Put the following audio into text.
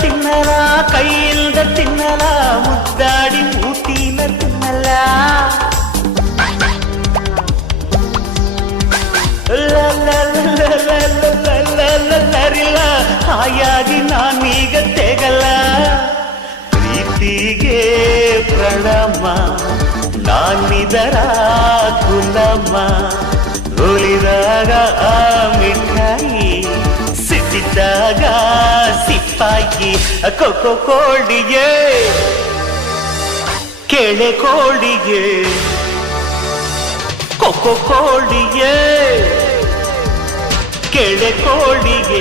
ತಿನ್ನಲ ಕೈಯಿಲ್ದ ತಿನ್ನಲ ಮುದ್ದಾಡಿ ಮೂತಿನ ತಿನ್ನಲ ಲರಿಲ್ಲ ಹಾಯಾಗಿ ನಾನೀಗ ತೆಗಲ್ಲ ಪ್ರೀತಿಗೆ ಪ್ರಣಮ ನಾನಿದರ ಕುಲಮ್ಮ ಉಳಿದಾಗ ಆ ಮಿಠಾಯಿ ಸಿಟ್ಟಿದ್ದಾಗ ಸಿಪ್ಪಾಗಿ ಕೊಕ್ಕೋ ಕೋಳಿಗೆ ಕೆಳೆ ಕೋಳಿಗೆ ಕೊಕ್ಕೋ ಕೋಳಿಗೆ ಕೆಳೆ ಕೋಳಿಗೆ